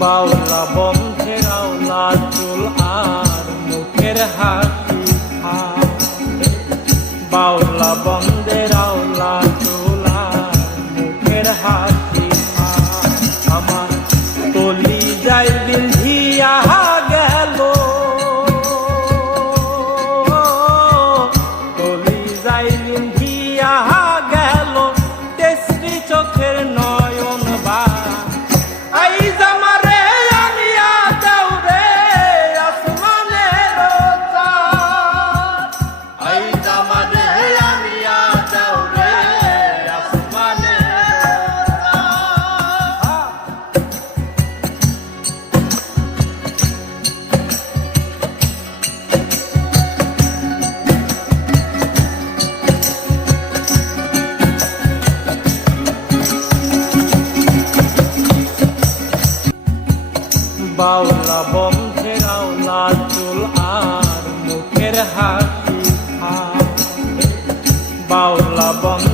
বাউলা বন্ধের আওলা চুল আর মুখের হাসি বাউলা বন্ধের আওলা চুল আর মুখের হাসি আমার কলি যাই বিন্ধিয়া গেল কলি যাই বিন্ধিয়া গেল তেসরি চোখের নয়ন বা আই জামারে আনিয়া দাও রে আসমানের চাঁদ আই জামারে আনিয়া দাও রে আসমানের বাউলা বন্ধের আওলা চুল আর মুখের হাসি বাউলা বন্ধ